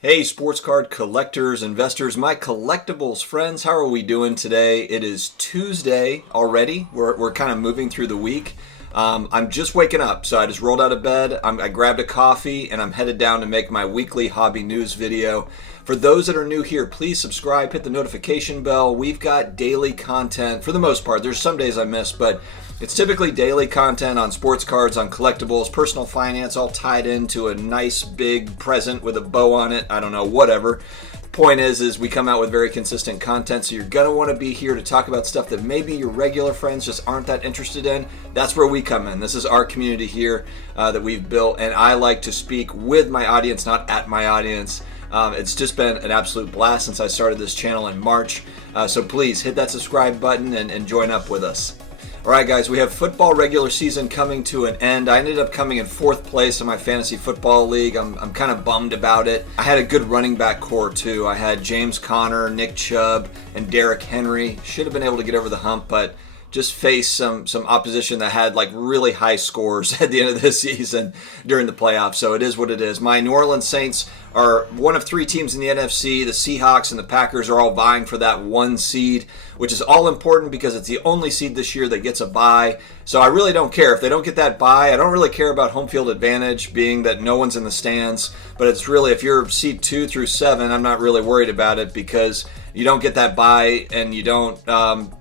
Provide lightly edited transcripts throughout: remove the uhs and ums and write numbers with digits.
Hey, sports card collectors, investors, my collectibles friends, how are we doing today? It is Tuesday already. We're kind of moving through the week. I'm just waking up, so I just rolled out of bed. I grabbed a coffee, and I'm headed down to make my weekly hobby news video. For those that are new here, please subscribe, hit the notification bell. We've got daily content for the most part. There's some days I miss, but it's typically daily content on sports cards, on collectibles, personal finance, all tied into a nice big present with a bow on it. I don't know, whatever. The point is we come out with very consistent content, so you're going to want to be here to talk about stuff that maybe your regular friends just aren't that interested in. That's where we come in. This is our community here that we've built, and I like to speak with my audience, not at my audience. It's just been an absolute blast since I started this channel in March. So please hit that subscribe button and join up with us. All right, guys, we have football regular season coming to an end. I ended up coming in 4th place in my fantasy football league. I'm kind of bummed about it. I had a good running back core, too. I had James Conner, Nick Chubb, and Derrick Henry. Should have been able to get over the hump, but just faced some opposition that had like really high scores at the end of this season during the playoffs. So it is what it is. My New Orleans Saints are one of 3 teams in the NFC. The Seahawks and the Packers are all vying for that 1 seed, which is all important because it's the only seed this year that gets a bye. So I really don't care if they don't get that bye. I don't really care about home field advantage, being that no one's in the stands. But it's really, if you're seed 2 through 7, I'm not really worried about it because you don't get that bye and you don't,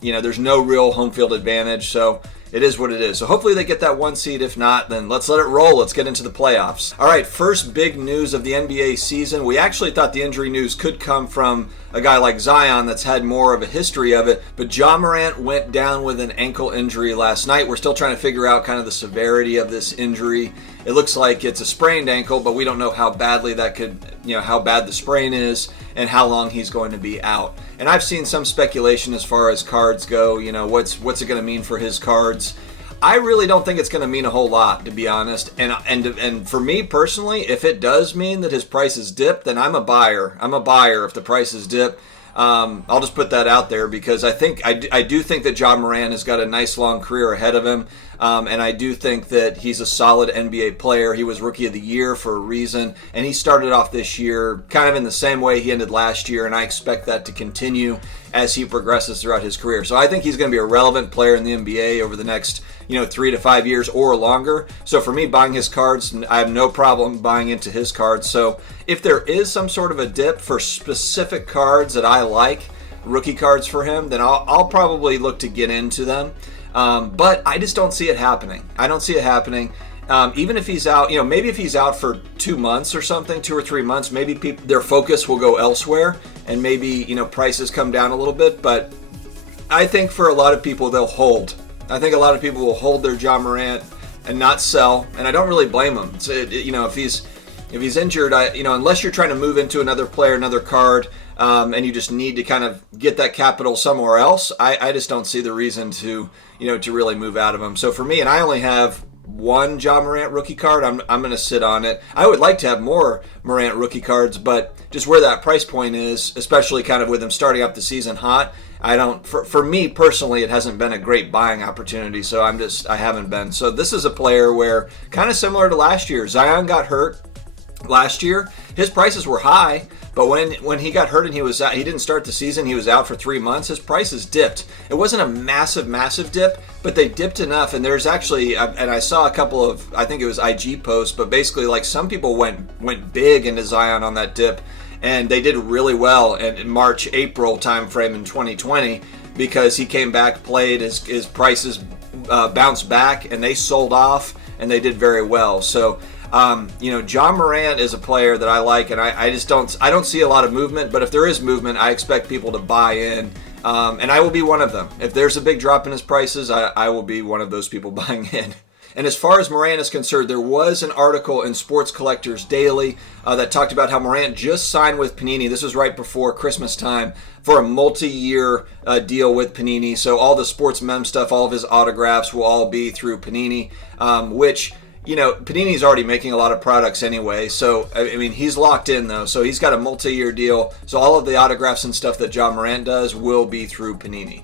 there's no real home field advantage. So it is what it is. So hopefully they get that 1 seed. If not, then let's let it roll. Let's get into the playoffs. All right, first big news of the NBA season. We actually thought the injury news could come from a guy like Zion that's had more of a history of it. But Ja Morant went down with an ankle injury last night. We're still trying to figure out kind of the severity of this injury. It looks like it's a sprained ankle, but we don't know how badly that could, how bad the sprain is and how long he's going to be out. And I've seen some speculation as far as cards go, what's it going to mean for his cards. I really don't think it's going to mean a whole lot, to be honest. And for me personally, if it does mean that his prices dip, then I'm a buyer. I'm a buyer if the prices dip. I'll just put that out there because I do think that Ja Morant has got a nice long career ahead of him. And I do think that he's a solid NBA player. He was Rookie of the Year for a reason. And he started off this year kind of in the same way he ended last year. And I expect that to continue as he progresses throughout his career. So I think he's going to be a relevant player in the NBA over the next 3 to 5 years or longer. So for me, buying his cards, I have no problem buying into his cards. So if there is some sort of a dip for specific cards that I like, rookie cards for him, then I'll probably look to get into them. But I just don't see it happening. I don't see it happening. Even if he's out, maybe if he's out for 2 months or something, 2 or 3 months, maybe their focus will go elsewhere and maybe, prices come down a little bit. But I think for a lot of people, they'll hold. I think a lot of people will hold their Ja Morant and not sell. And I don't really blame them. If he's injured, unless you're trying to move into another player, another card, and you just need to kind of get that capital somewhere else, I just don't see the reason to really move out of him. So for me, and I only have 1 Ja Morant rookie card, I'm going to sit on it. I would like to have more Morant rookie cards, but just where that price point is, especially kind of with him starting up the season hot, for me personally, it hasn't been a great buying opportunity, so I haven't been. So this is a player where, kind of similar to last year, Zion got hurt last year. His prices were high, but when he got hurt and he didn't start the season, he was out for 3 months, his prices dipped. It wasn't a massive dip, but they dipped enough. And there's actually, and I saw a couple of, I think it was IG posts, but basically like some people went big into Zion on that dip, and they did really well in March, April timeframe in 2020 because he came back, played, his prices bounced back, and they sold off, and they did very well. So Ja Morant is a player that I like, and I don't see a lot of movement, but if there is movement, I expect people to buy in, and I will be one of them. If there's a big drop in his prices, I will be one of those people buying in. And as far as Morant is concerned, there was an article in Sports Collectors Daily that talked about how Morant just signed with Panini. This was right before Christmas time for a multi-year deal with Panini. So all the sports mem stuff, all of his autographs will all be through Panini, which Panini's already making a lot of products anyway. So, he's locked in, though. So he's got a multi-year deal. So all of the autographs and stuff that Ja Morant does will be through Panini.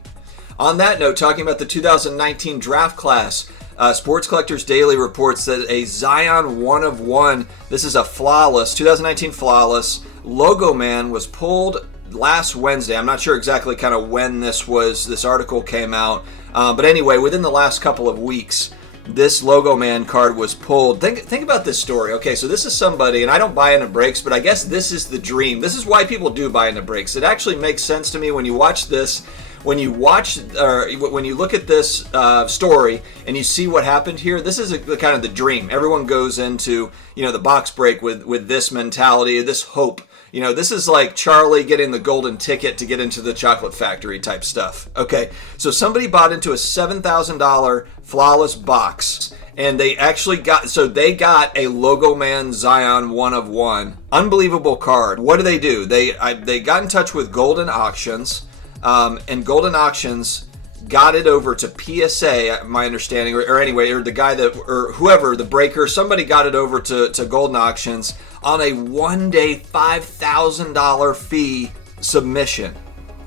On that note, talking about the 2019 draft class, Sports Collectors Daily reports that a Zion 1 of 1, this is a flawless, 2019 flawless, Logo Man was pulled last Wednesday. I'm not sure exactly kind of when this article came out, but anyway, within the last couple of weeks, this Logo Man card was pulled. Think about this story. Okay, so this is somebody, and I don't buy into breaks, but I guess this is the dream. This is why people do buy into breaks. It actually makes sense to me when you watch this. When you look at this story and you see what happened here, this is the kind of the dream. Everyone goes into, the box break with this mentality, this hope. This is like Charlie getting the golden ticket to get into the chocolate factory type stuff. Okay, so somebody bought into a $7,000 flawless box, and they actually got a Logo Man Zion 1 of 1. Unbelievable card. What do? They got in touch with Golden Auctions, and Golden Auctions got it over to PSA, my understanding, or the guy or whoever, the breaker, somebody got it over to Golden Auctions on a one-day $5,000 fee submission.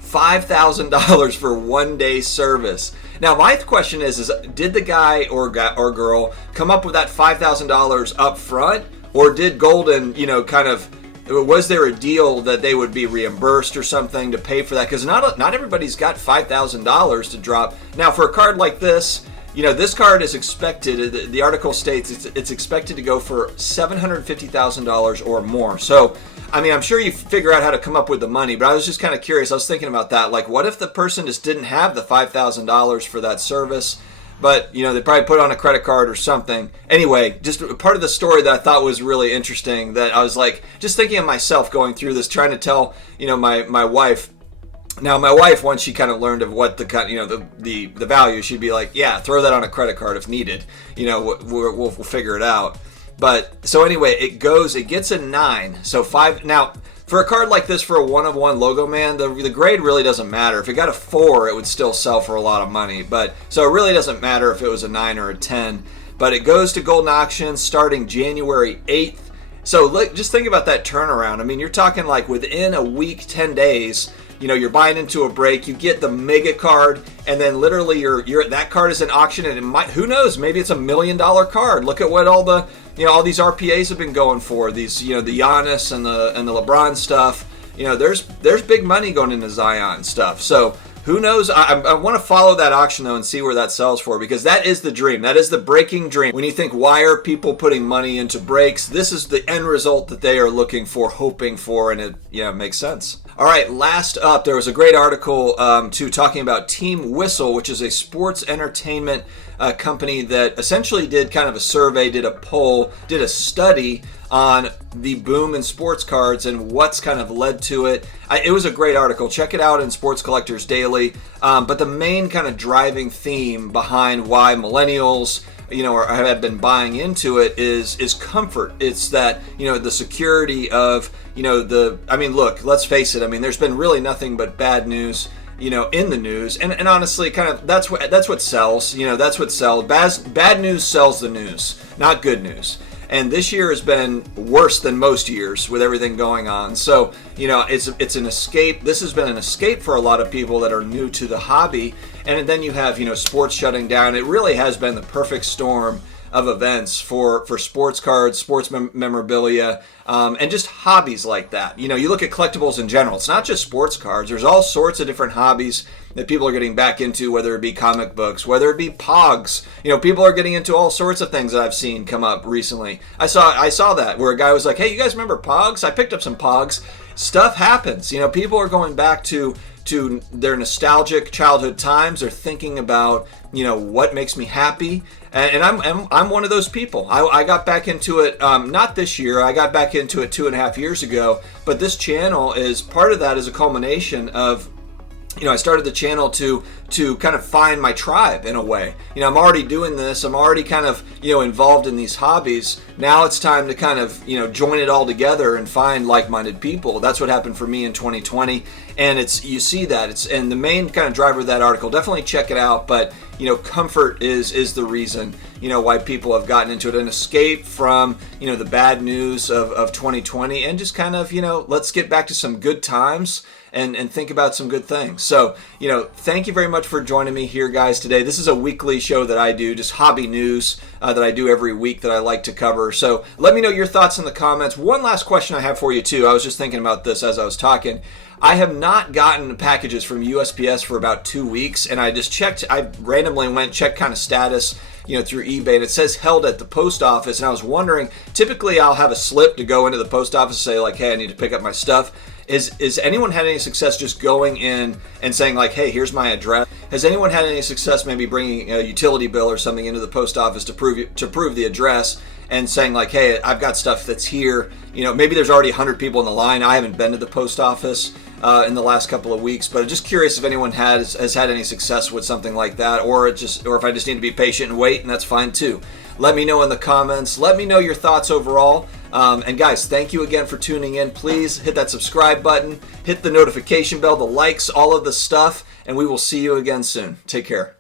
$5,000 for one-day service. Now, my question is did the guy or girl come up with that $5,000 up front, or did Golden, was there a deal that they would be reimbursed or something to pay for that? Because not everybody's got $5,000 to drop. Now, for a card like this, this card is expected, the article states it's expected to go for $750,000 or more. So, I'm sure you figure out how to come up with the money, but I was just kind of curious. I was thinking about that. Like, what if the person just didn't have the $5,000 for that service? But, they probably put on a credit card or something. Anyway, just part of the story that I thought was really interesting, that I was like, just thinking of myself going through this, trying to tell, my wife. Now, my wife, once she kind of learned of what the value, she'd be like, yeah, throw that on a credit card if needed. We'll figure it out. But, so anyway, it gets a 9. So 5, now, for a card like this, for a 1 of 1 Logo Man, the grade really doesn't matter. If it got a 4, it would still sell for a lot of money. But so it really doesn't matter if it was a 9 or a 10. But it goes to Golden Auctions starting January 8th. So just think about that turnaround. You're talking like within a week, 10 days, you're buying into a break, you get the mega card, and then literally that card is in auction, and it might, who knows, maybe it's $1 million card. Look at what all these RPAs have been going for. These, the Giannis and the LeBron stuff. There's big money going into Zion stuff. So who knows? I want to follow that auction though and see where that sells for, because that is the dream. That is the breaking dream. When you think, why are people putting money into breaks? This is the end result that they are looking for, hoping for, and it makes sense. All right, last up, there was a great article talking about Team Whistle, which is a sports entertainment company that essentially did kind of a survey, did a poll, did a study on the boom in sports cards and what's kind of led to it. It was a great article. Check it out in Sports Collectors Daily. But the main kind of driving theme behind why millennials have been buying into it is comfort. It's that, the security of, look, let's face it. There's been really nothing but bad news, in the news. And honestly, kind of, that's what sells, that's what sells. Bad news sells the news, not good news. And this year has been worse than most years with everything going on. So, it's an escape. This has been an escape for a lot of people that are new to the hobby. And then you have, sports shutting down. It really has been the perfect storm of events for sports cards, sports memorabilia, and just hobbies like that. You look at collectibles in general. It's not just sports cards. There's all sorts of different hobbies that people are getting back into, whether it be comic books, whether it be Pogs. People are getting into all sorts of things that I've seen come up recently. I saw that where a guy was like, hey, you guys remember Pogs? I picked up some Pogs. Stuff happens. People are going back to their nostalgic childhood times. They're thinking about, what makes me happy. And I'm one of those people. I got back into it, not this year. I got back into it 2.5 years ago. But this channel is part of that, is a culmination of, I started the channel to kind of find my tribe in a way. I'm already doing this. I'm already kind of, involved in these hobbies. Now it's time to kind of, join it all together and find like-minded people. That's what happened for me in 2020. And you see that. And the main kind of driver of that article, definitely check it out. But, comfort is the reason, why people have gotten into it, an escape from, the bad news of 2020, and just kind of, let's get back to some good times and think about some good things. So, thank you very much for joining me here, guys, today. This is a weekly show that I do, just hobby news that I do every week that I like to cover. So let me know your thoughts in the comments. One last question I have for you, too. I was just thinking about this as I was talking. I have not gotten packages from USPS for about 2 weeks, and I just checked. I randomly went checked kind of status, through eBay, and it says held at the post office. And I was wondering, typically I'll have a slip to go into the post office and say like, hey, I need to pick up my stuff. Is anyone had any success just going in and saying like, hey, here's my address? Has anyone had any success maybe bringing a utility bill or something into the post office to prove the address and saying like, hey, I've got stuff that's here? Maybe there's already 100 people in the line. I haven't been to the post office in the last couple of weeks, but I'm just curious if anyone has had any success with something like that, or if I just need to be patient and wait, and that's fine too. Let me know in the comments. Let me know your thoughts overall. And guys, thank you again for tuning in. Please hit that subscribe button, hit the notification bell, the likes, all of the stuff, and we will see you again soon. Take care.